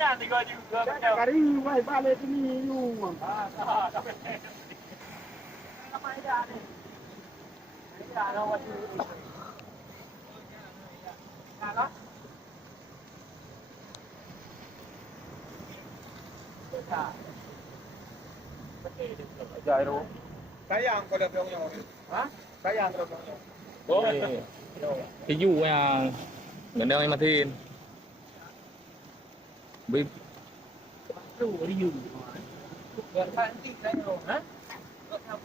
Nanti kau juga macam. Kari wai balik sini you. Sampai. Apa dia ni? Dia ada wajib. Kalau Jairo. Sayang kau dah punya. Ha? Sayang kau punya. Oh, cái dụ gần đây mà thì bị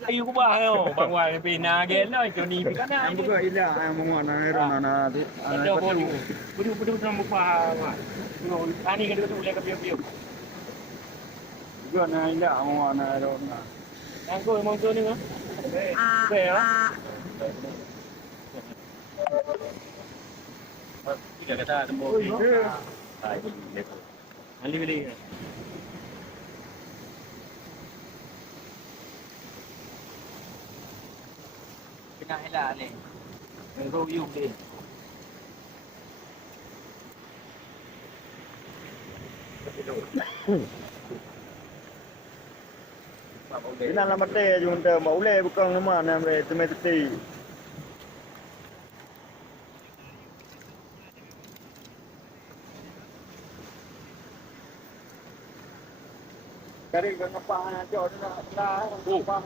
ayu ko ba ayo bangwa pinagel no ni pikan na Ang buka ila ang mga nairo na ano budu na mo pa ani ka dito ulit ka piyo Juga na ila ang mga nairo na. ang ko mo to ni nga pero tidak kata tembok ali beli pinahila ni ang yung din Inalamat eh yung maule bukang naman namre tumeti. Kari ka nga pa nga dyan na pa.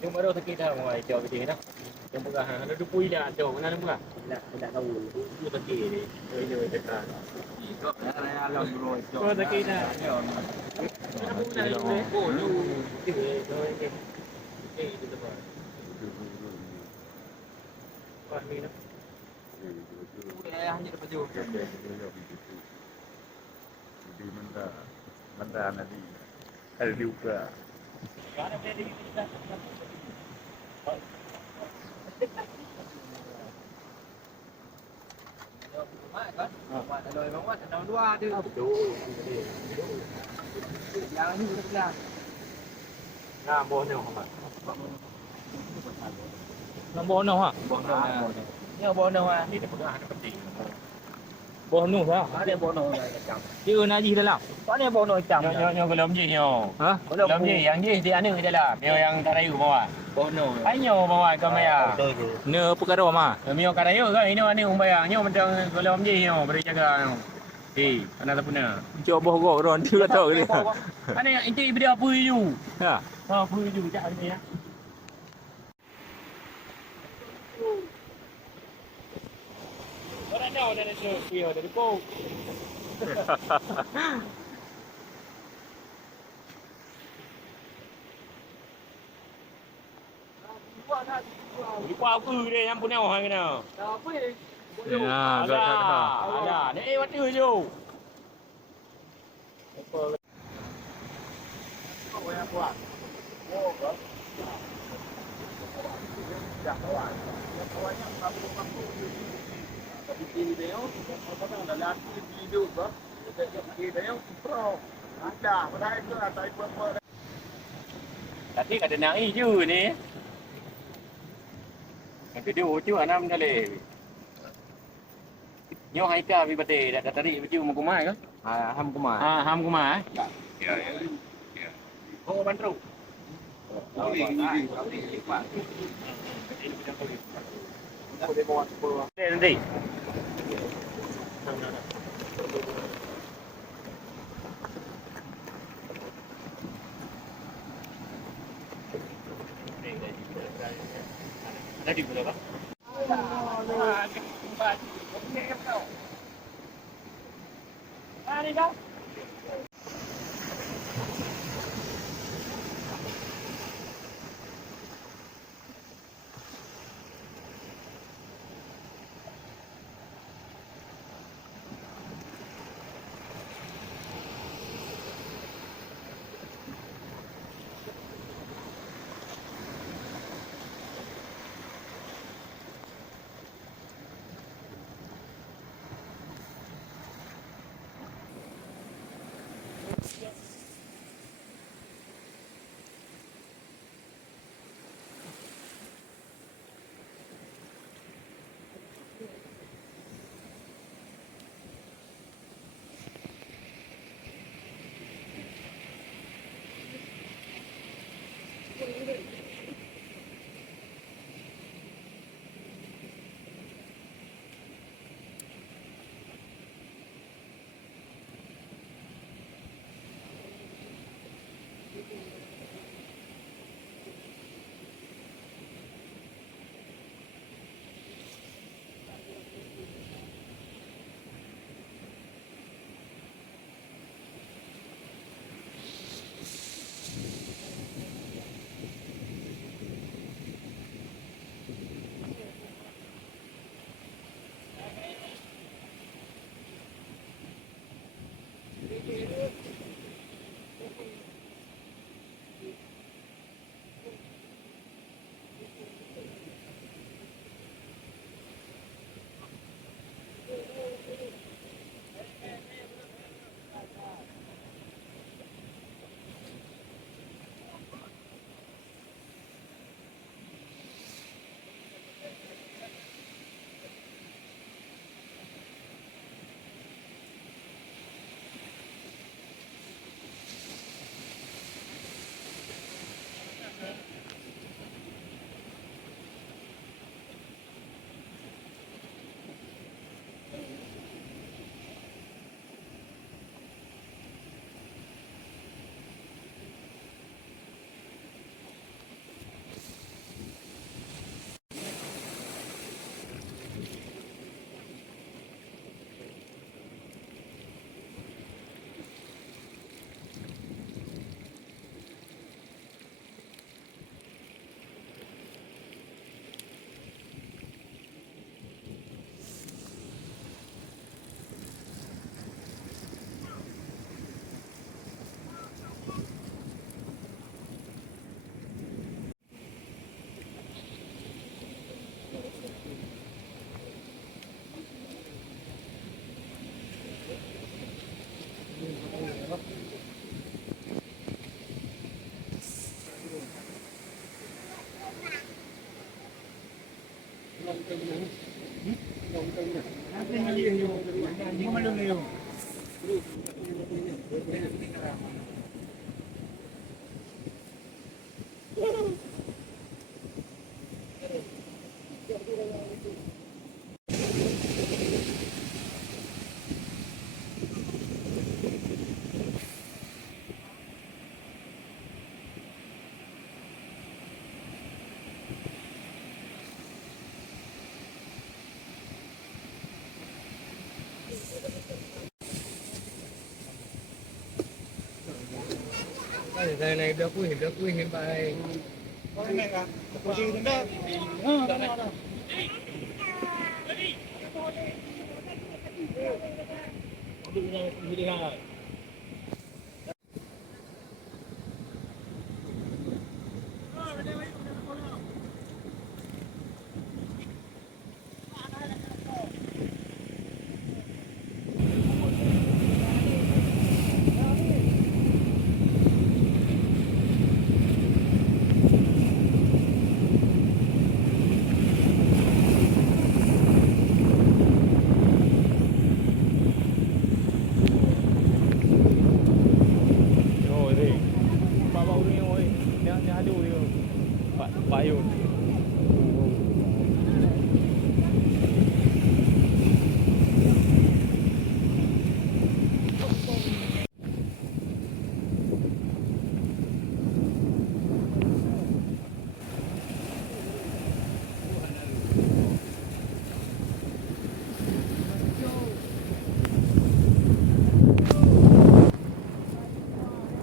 Yung baru kita mau jauh di sana. Yang bukan ada dupui dah ada mana bukan? Tidak tahu. Itu tadi ni. Ini dekat. Kaya alam bro. Oh tadi dah. Oh, lu. Itu tu. Wah, ni nak. Hanya dapat jauh. Di mana nanti ada juga. Mana boleh di kita. Rồi bóng quát nó đua đi. Yang ini udah bilang. Nah, bohnya apa? nó bố đâu hả? Ini bohnya ah. Ini pun ada penting. Bố nung sao? Ada bohnya macam. Chứ là gì đây nào? Có ada bohnya macam. Nyo belum gì nyo. Hả? Belum gì yang gì dia anu dia lah. Mio yang karayu bawa. Bohnya. Ai nyo bawa ke maya. Nơ pukaro mà. Mio karayu kan ini anu bayang nyo macam belum gì nyo beri jaga nyo. Ana tak pernah. Cho bố gỗ rồi chưa thở đi. Ana inti dia apa you? Hả? Apa you cak ni ya. Orang tahu dari sosial dari kau. Di kuah apa dia yang punya orang kena? Apa ni? À, rồi thật hả? Ada. Ni what you you? Tadi ada nang hijau ni. Video chứ ở năm đây nhau hai ca vì vấn đề đã tadi video mau kumai kan? Ham kumai. Ham kumai. Ya. Oh bandru. Nanti. Tadi berapa? Ini dah. này được quy hình bài rồi thì bao đi thôi nhá đủ đi phải rồi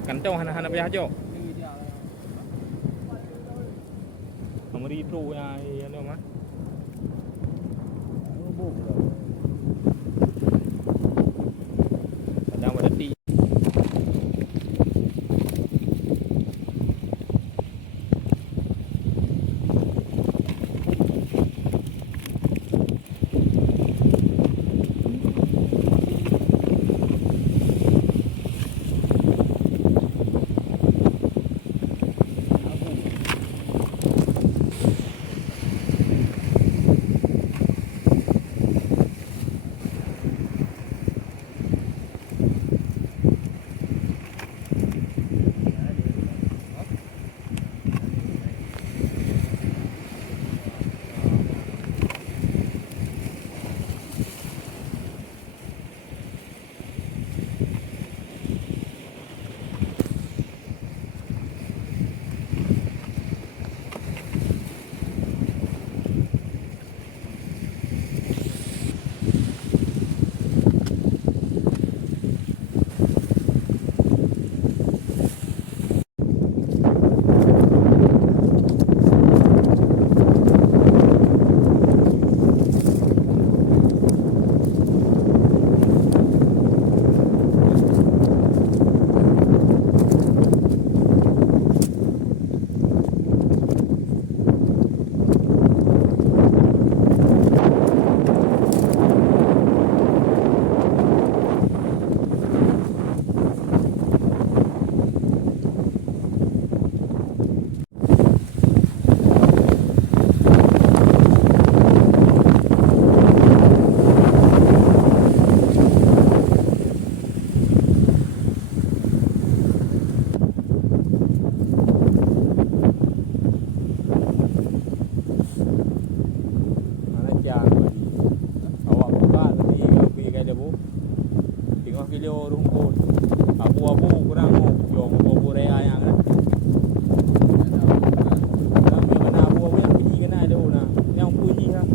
cắn cho hana bây giờ không đi tru ai đâu mà đang vào đất đi video rumput abu-abu kurang jom abu-abu raya yang kan kami kena abu-abu yang bunyi kena ada nah yang bunyi lah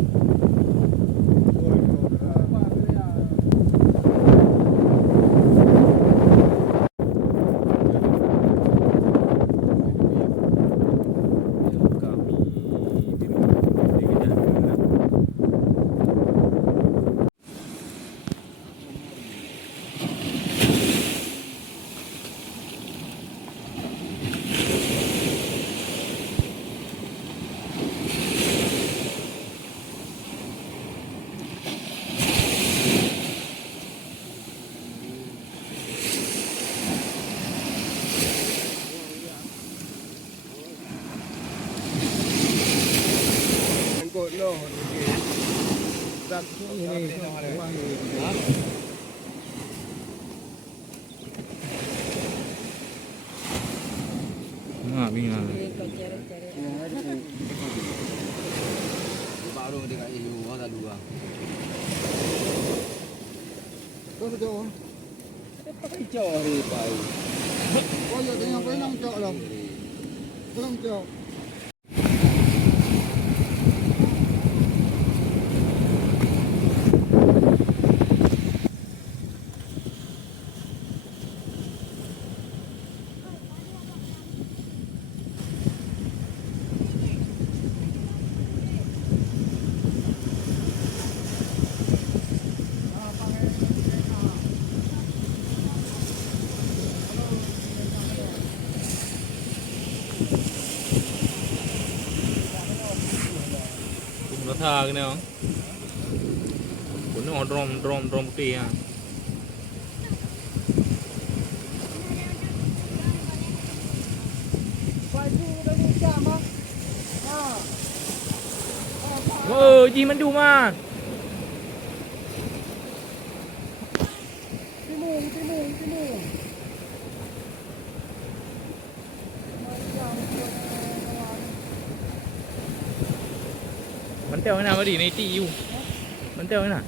Angkut noh. Binga. Baru dekat EU ada dua. Kau betul. Pakai cok hari pai. Kau yo tengok kau nang cok lah. Belum cok. Nó thà cái này không? Cuốn nó rom kia à. Gì mình đủ mà. Bắn teo cái nào mà đi này chị yêu. Bắn teo cái nào?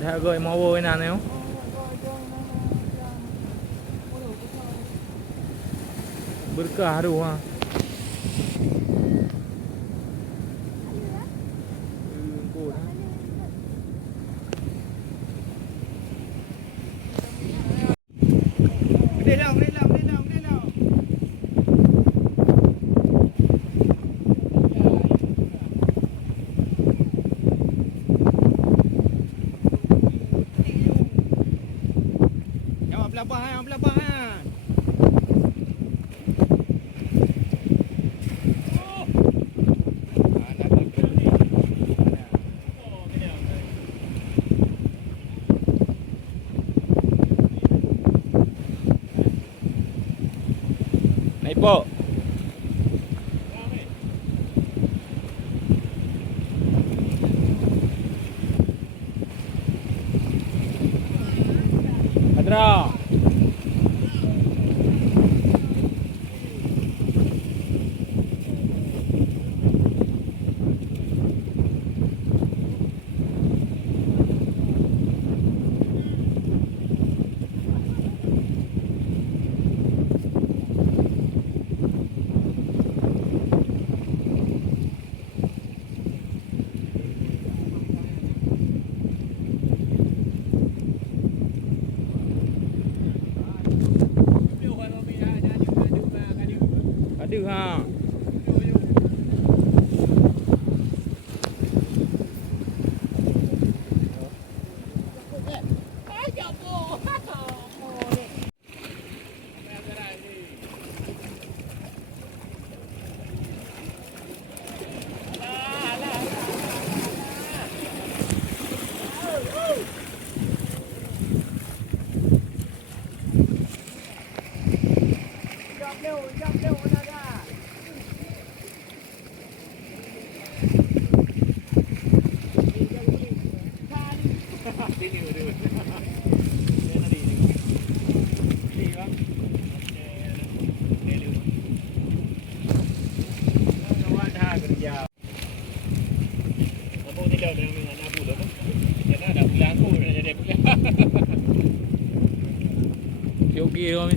Theo gọi mau vô cái nào này không? Berkah ha. Đi đâu, đi đâu, đi đâu, đi đâu. Jawab labahan. Này po. Adra. Được ha. Yogi không?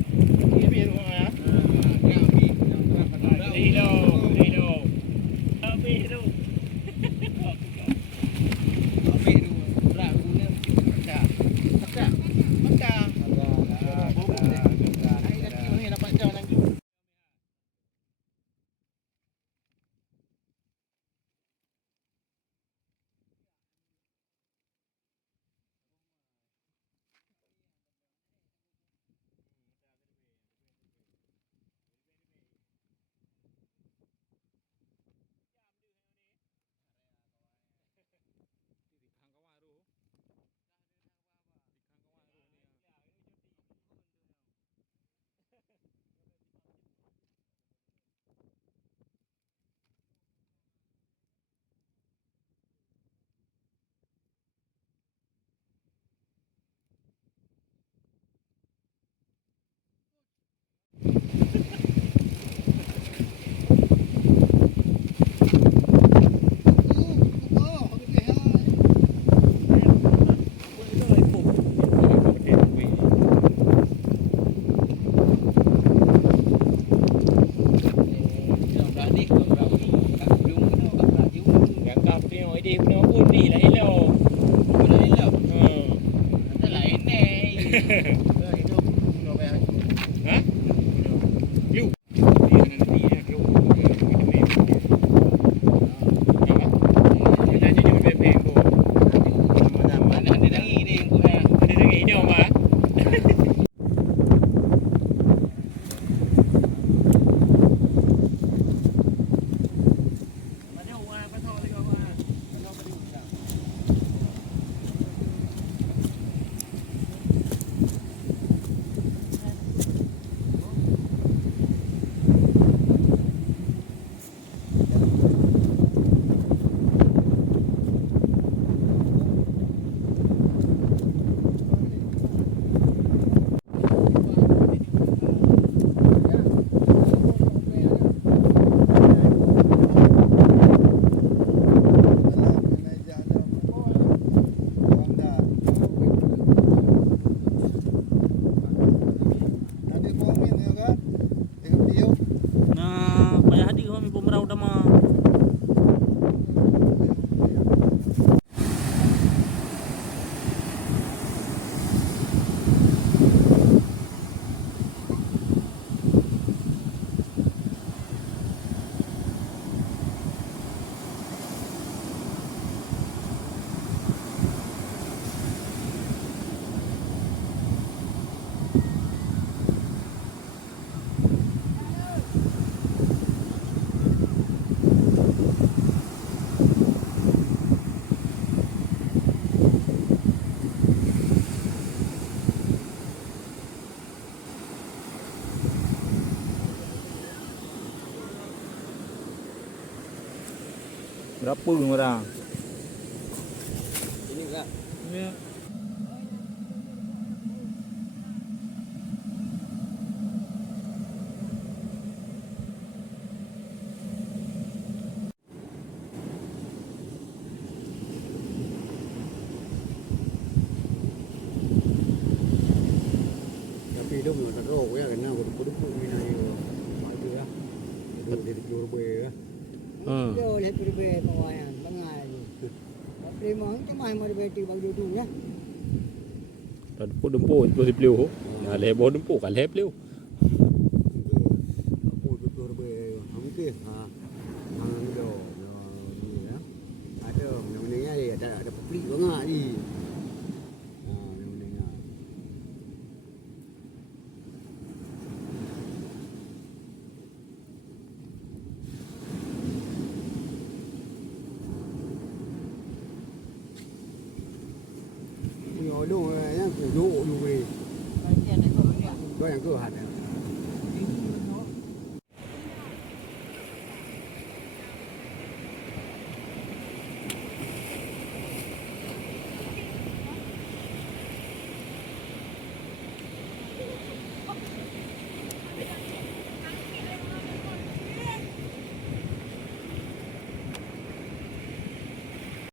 Berapa orang? Ini enggak. Ya. Tapi itu memang teruk ya kena kudu-kudu ni naik. Maju ya. Dia berbe ya. Dia oleh berbe kawan tengah ni. Tapi memang cuma mau beti bagi tu ya. Dah dempur tu si peliu. Ya lebo dempur kan lep peliu. Aku tu berbe. Mungkin ha. Hang do. Ni ya. Ada namanya dia ada pelik banget ni. Nhỏ đồ nhá, củ độ đủ về. Có những cửa hạt này.